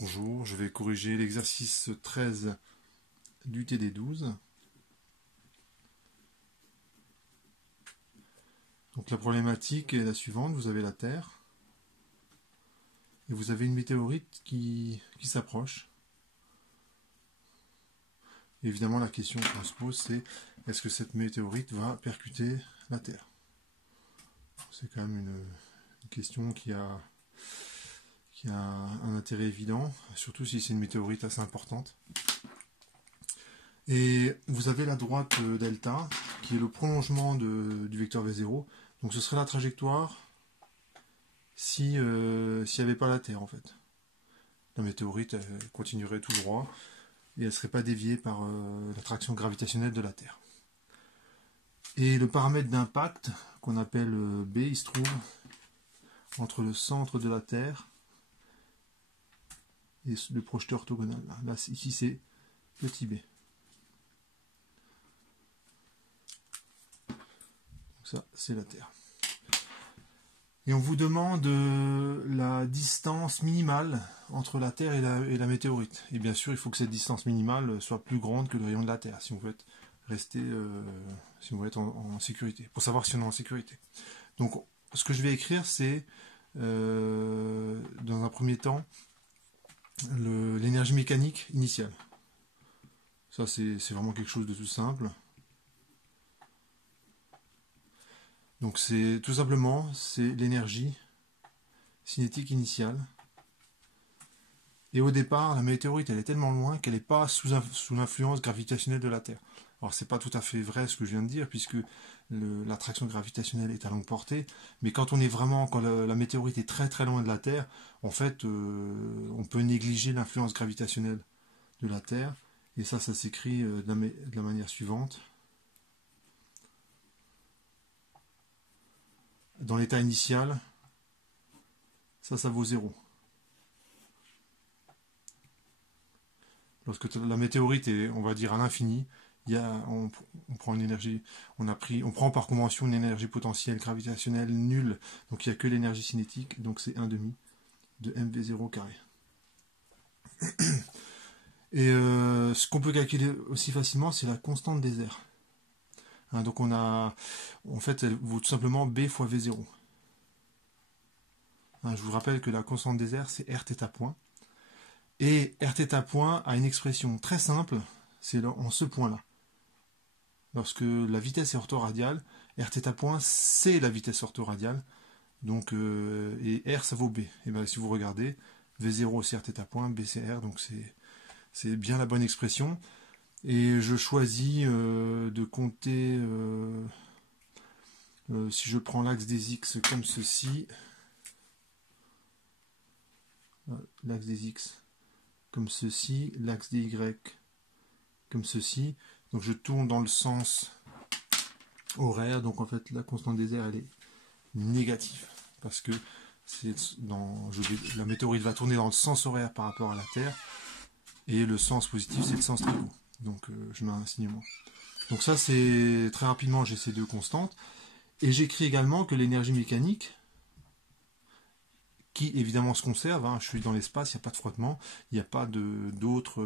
Bonjour, je vais corriger l'exercice 13 du TD12. Donc la problématique est la suivante, vous avez la Terre et vous avez une météorite qui s'approche. Évidemment, la question qu'on se pose, c'est est-ce que cette météorite va percuter la Terre? C'est quand même une question qui a un intérêt évident, surtout si c'est une météorite assez importante. Et vous avez la droite delta, qui est le prolongement du vecteur V0. Donc ce serait la trajectoire s'il n'y avait pas la Terre, en fait. La météorite elle continuerait tout droit et elle ne serait pas déviée par l'attraction gravitationnelle de la Terre. Et le paramètre d'impact, qu'on appelle B, il se trouve entre le centre de la Terre et le projeteur orthogonal. Là ici, c'est petit b. Donc ça, c'est la Terre. Et on vous demande la distance minimale entre la Terre et la météorite. Et bien sûr, il faut que cette distance minimale soit plus grande que le rayon de la Terre, si on veut être en sécurité, pour savoir si on est en sécurité. Donc, ce que je vais écrire, c'est, dans un premier temps, l'énergie mécanique initiale. Ça, c'est vraiment quelque chose de tout simple. Donc c'est tout simplement l'énergie cinétique initiale. Et au départ, la météorite elle est tellement loin qu'elle n'est pas sous l'influence gravitationnelle de la Terre. Alors c'est pas tout à fait vrai ce que je viens de dire, puisque l'attraction gravitationnelle est à longue portée, mais quand la météorite est très très loin de la Terre, en fait on peut négliger l'influence gravitationnelle de la Terre, et ça s'écrit de la manière suivante. Dans l'état initial, ça vaut 0. Lorsque la météorite est, on va dire, à l'infini, on prend une énergie, on prend par convention une énergie potentielle gravitationnelle nulle, donc il n'y a que l'énergie cinétique, donc c'est 1/2 de mv0 carré. Et ce qu'on peut calculer aussi facilement, c'est la constante des airs. Donc en fait, elle vaut tout simplement B fois V0. Je vous rappelle que la constante des airs, c'est Rθ point. Et Rθ point a une expression très simple, c'est en ce point-là. Lorsque la vitesse est orthoradiale, Rθ point, c'est la vitesse orthoradiale. Donc, et R, ça vaut B. Et bien, si vous regardez, V0, c'est Rθ point, B, c'est R, donc c'est bien la bonne expression. Et je choisis de compter, si je prends l'axe des X comme ceci, l'axe des X comme ceci, l'axe des Y comme ceci. Donc je tourne dans le sens horaire, donc en fait la constante des airs elle est négative, parce que la météorite va tourner dans le sens horaire par rapport à la Terre, et le sens positif c'est le sens tricot. Donc je mets un signe moins. Donc ça c'est très rapidement, j'ai ces deux constantes, et j'écris également que l'énergie mécanique, qui évidemment se conserve, je suis dans l'espace, il n'y a pas de frottement, il n'y a pas d'autres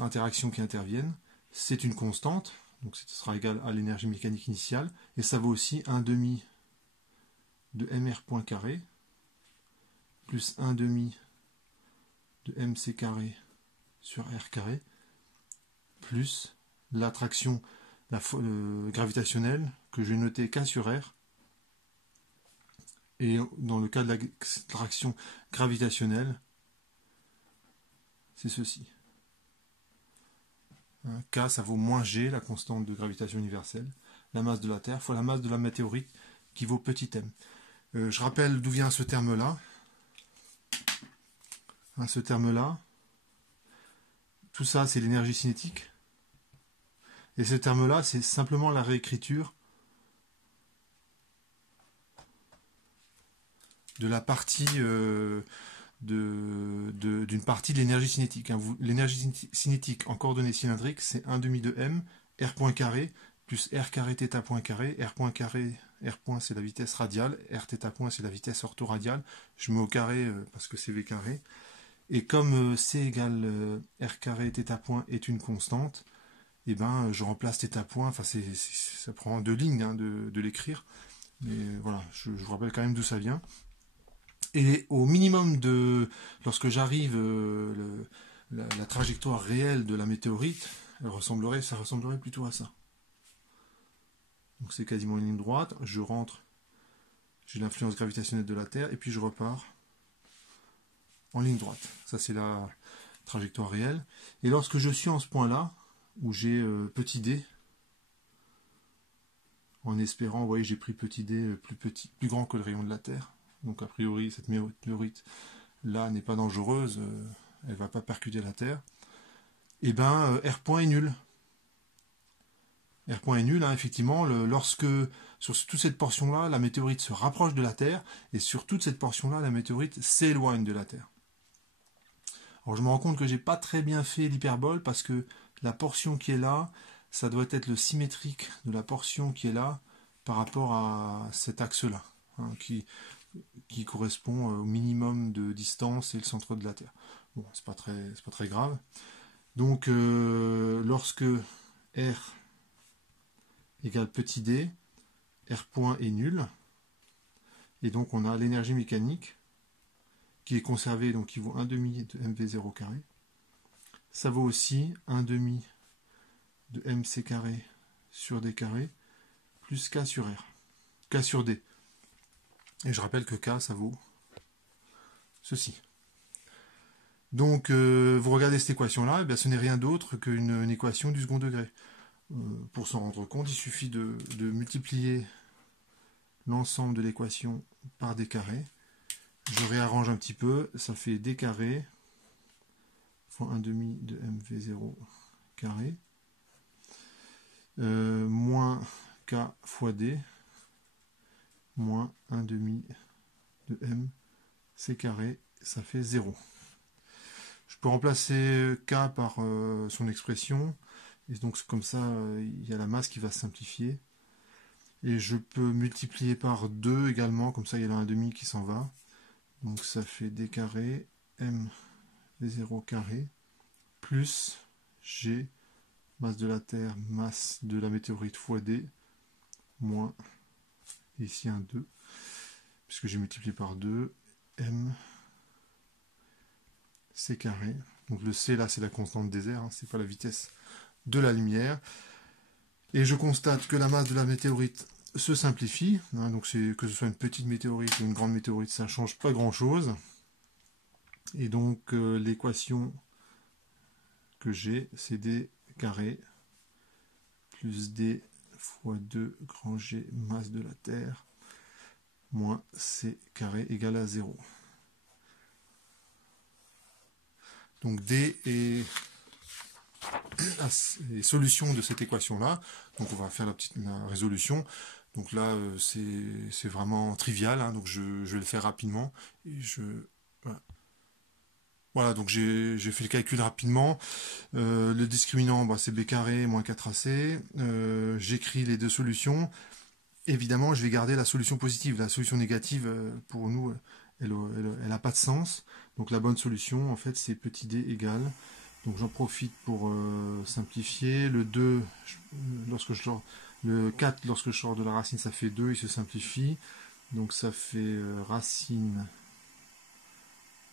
interactions qui interviennent, c'est une constante, donc ce sera égal à l'énergie mécanique initiale, et ça vaut aussi 1/2 de mr point carré plus 1/2 de mc carré sur r carré plus l'attraction gravitationnelle que je vais noter K sur R. Et dans le cas de l'attraction gravitationnelle, c'est ceci. K, ça vaut moins G, la constante de gravitation universelle, la masse de la Terre, fois la masse de la météorite, qui vaut petit m. Je rappelle d'où vient ce terme-là. Ce terme-là, tout ça, c'est l'énergie cinétique. Et ce terme-là, c'est simplement la réécriture de la partie d'une partie de l'énergie cinétique. L'énergie cinétique en coordonnées cylindriques, c'est 1/2 de m, r point carré, plus r carré θ point carré, r point carré, r point c'est la vitesse radiale, r θ point c'est la vitesse orthoradiale, je mets au carré parce que c'est v carré, Et comme C égale R carré θ point est une constante, et ben je remplace θ point, enfin ça prend 2 lignes hein, de l'écrire, mais voilà, je vous rappelle quand même d'où ça vient. Et au minimum lorsque j'arrive la trajectoire réelle de la météorite, ça ressemblerait plutôt à ça. Donc c'est quasiment une ligne droite, je rentre, j'ai l'influence gravitationnelle de la Terre, et puis je repars en ligne droite. Ça c'est la trajectoire réelle. Et lorsque je suis en ce point-là, où j'ai petit d, en espérant, vous voyez, j'ai pris petit d plus grand que le rayon de la Terre. Donc a priori, cette météorite là n'est pas dangereuse, elle ne va pas percuter la Terre. Et ben R point est nul. R point est nul, hein, effectivement, lorsque sur toute cette portion-là, la météorite se rapproche de la Terre, et sur toute cette portion-là, la météorite s'éloigne de la Terre. Alors je me rends compte que j'ai pas très bien fait l'hyperbole, parce que la portion qui est là, ça doit être le symétrique de la portion qui est là par rapport à cet axe-là, hein, qui correspond au minimum de distance et le centre de la Terre. Bon, c'est pas très grave. Donc lorsque R égale petit d, R point est nul, et donc on a l'énergie mécanique qui est conservée, donc qui vaut 1 demi de mv0 carré. Ça vaut aussi 1 demi de mc carré sur d carré plus k sur r, k sur d. Et je rappelle que k ça vaut ceci. Donc vous regardez cette équation là, ce n'est rien d'autre qu'une équation du second degré. Pour s'en rendre compte, il suffit de multiplier l'ensemble de l'équation par d carré. Je réarrange un petit peu, ça fait d carré fois 1 demi de mv0 carré moins k fois d moins 1 demi de mc carré, ça fait 0. Je peux remplacer k par son expression, et donc comme ça il y a la masse qui va se simplifier. Et je peux multiplier par 2 également, comme ça il y a un demi qui s'en va. Donc ça fait d carré m v0 carré plus g, masse de la Terre, masse de la météorite fois d, moins, ici un 2, puisque j'ai multiplié par 2, m c carré. Donc le c là c'est la constante des airs, hein, c'est pas la vitesse de la lumière. Et je constate que la masse de la météorite se simplifie, hein, donc que ce soit une petite météorite ou une grande météorite, ça ne change pas grand chose. Et donc l'équation que j'ai, c'est d carré plus d fois 2 grand G masse de la Terre moins c carré égale à 0. Donc d est solution de cette équation-là. Donc on va faire la résolution. Donc là, c'est vraiment trivial, hein, donc je vais le faire rapidement. Et voilà, donc j'ai fait le calcul rapidement. Le discriminant, c'est b carré moins 4ac. J'écris les deux solutions. Évidemment, je vais garder la solution positive. La solution négative, pour nous, elle n'a pas de sens. Donc la bonne solution, en fait, c'est petit d égale. Donc j'en profite pour simplifier. Le 2, le 4, lorsque je sors de la racine, ça fait 2, il se simplifie. Donc ça fait racine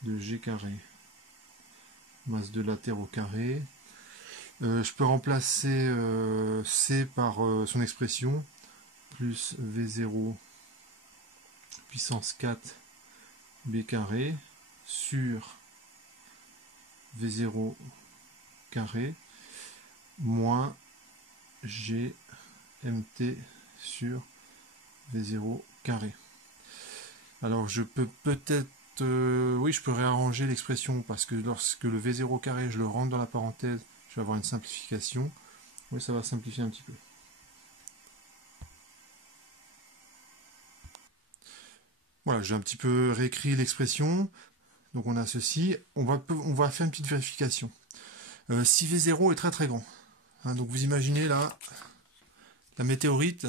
de g carré, masse de la Terre au carré. Je peux remplacer c par son expression, plus v0 puissance 4 b carré sur v0 carré moins g mt sur v0 carré. Alors je peux peut-être oui, je peux réarranger l'expression, parce que lorsque le v0 carré je le rentre dans la parenthèse, je vais avoir une simplification. Oui, ça va simplifier un petit peu. Voilà, j'ai un petit peu réécrit l'expression. Donc on a ceci. On va faire une petite vérification. Si V0 est très très grand, hein, donc vous imaginez là la météorite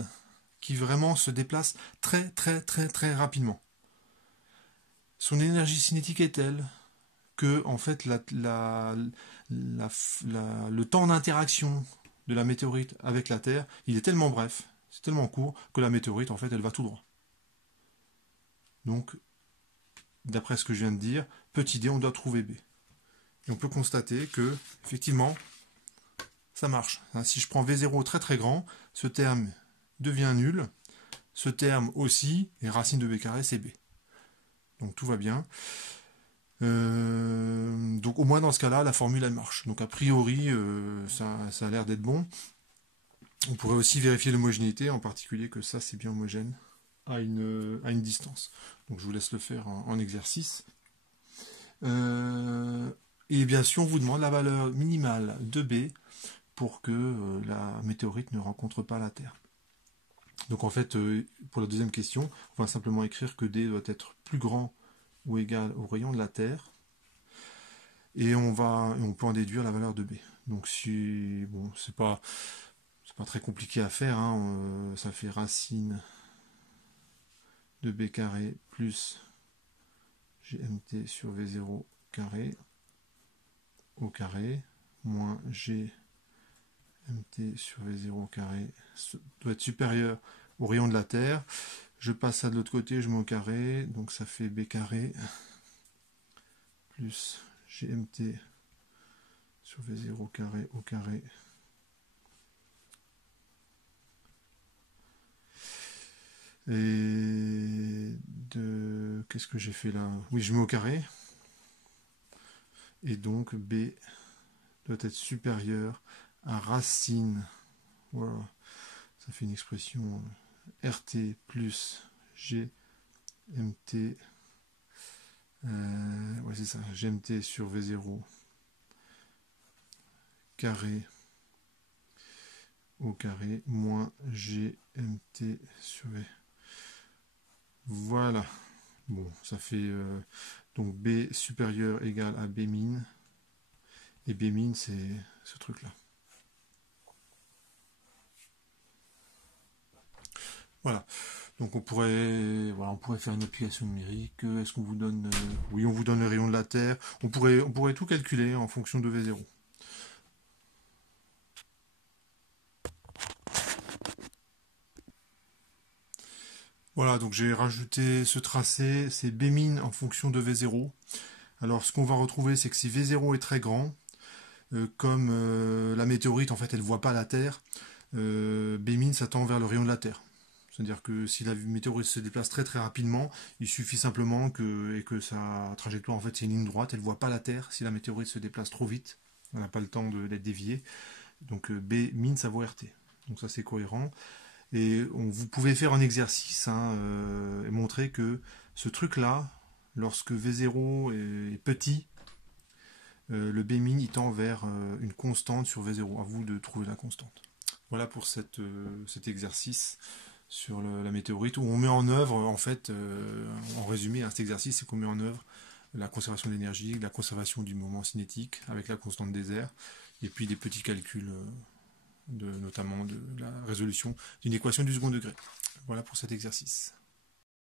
qui vraiment se déplace très très très très rapidement. Son énergie cinétique est telle que en fait le temps d'interaction de la météorite avec la Terre, il est tellement bref, c'est tellement court que la météorite en fait elle va tout droit. Donc d'après ce que je viens de dire, petit d, on doit trouver b. Et on peut constater que effectivement ça marche. Si je prends V0 très très grand, ce terme devient nul, ce terme aussi, et racine de b carré c'est b. Donc tout va bien. Donc au moins dans ce cas-là, la formule elle marche. Donc a priori, ça a l'air d'être bon. On pourrait aussi vérifier l'homogénéité, en particulier que ça c'est bien homogène à une distance. Donc je vous laisse le faire en exercice. Et bien sûr, on vous demande la valeur minimale de B pour que la météorite ne rencontre pas la Terre. Donc en fait, pour la deuxième question, on va simplement écrire que D doit être plus grand ou égal au rayon de la Terre. Et on peut en déduire la valeur de B. Donc si bon, c'est pas très compliqué à faire, hein, ça fait racine de B carré plus GMT sur V0 carré au carré moins GMT sur V0 carré doit être supérieur au rayon de la Terre. Je passe ça de l'autre côté, je mets au carré, donc ça fait B carré plus GMT sur V0 carré au carré et de... Qu'est-ce que j'ai fait là? Oui, je mets au carré. Et donc B doit être supérieur à racine. Voilà. Ça fait une expression RT plus GMT. Ouais, c'est ça. GMT sur V0 carré au carré moins GMT sur V. Voilà. Bon, ça fait donc B supérieur égale à B min. Et B min, c'est ce truc-là. Voilà. Donc on pourrait faire une application numérique. Est-ce qu'on vous donne... oui, on vous donne le rayon de la Terre. On pourrait tout calculer en fonction de V0. Voilà, donc j'ai rajouté ce tracé, c'est B min en fonction de V0. Alors ce qu'on va retrouver, c'est que si V0 est très grand, comme la météorite, en fait, elle ne voit pas la Terre, B min, ça tend vers le rayon de la Terre. C'est-à-dire que si la météorite se déplace très très rapidement, il suffit simplement que sa trajectoire, en fait, c'est une ligne droite, elle ne voit pas la Terre si la météorite se déplace trop vite. On n'a pas le temps d'être dévié. Donc B min, ça vaut RT. Donc ça, c'est cohérent. Et vous pouvez faire un exercice et montrer que ce truc-là, lorsque V0 est petit, le B min il tend vers une constante sur V0. À vous de trouver la constante. Voilà pour cet exercice sur la météorite, où on met en œuvre, en fait, en résumé, cet exercice, c'est qu'on met en œuvre la conservation de l'énergie, la conservation du moment cinétique avec la constante des airs, et puis des petits calculs, notamment de la résolution d'une équation du second degré. Voilà pour cet exercice.